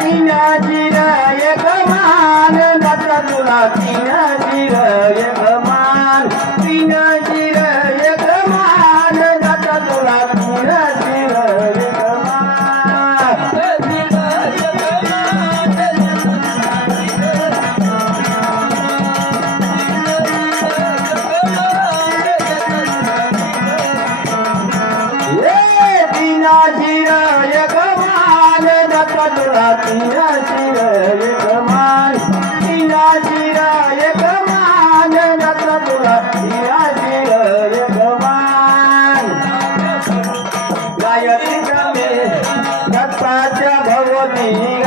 तीनाची एक मान दत्त तुला तीनाची एक मान तीनाची एक मान दत्त तुला तीनाची एक मान तीनाची एक मान दत्त तुला तीनाची एक मान तीनाची एक मान दत्त तुला तीनाची एक मान गायत्री दत्ताच्या भगवती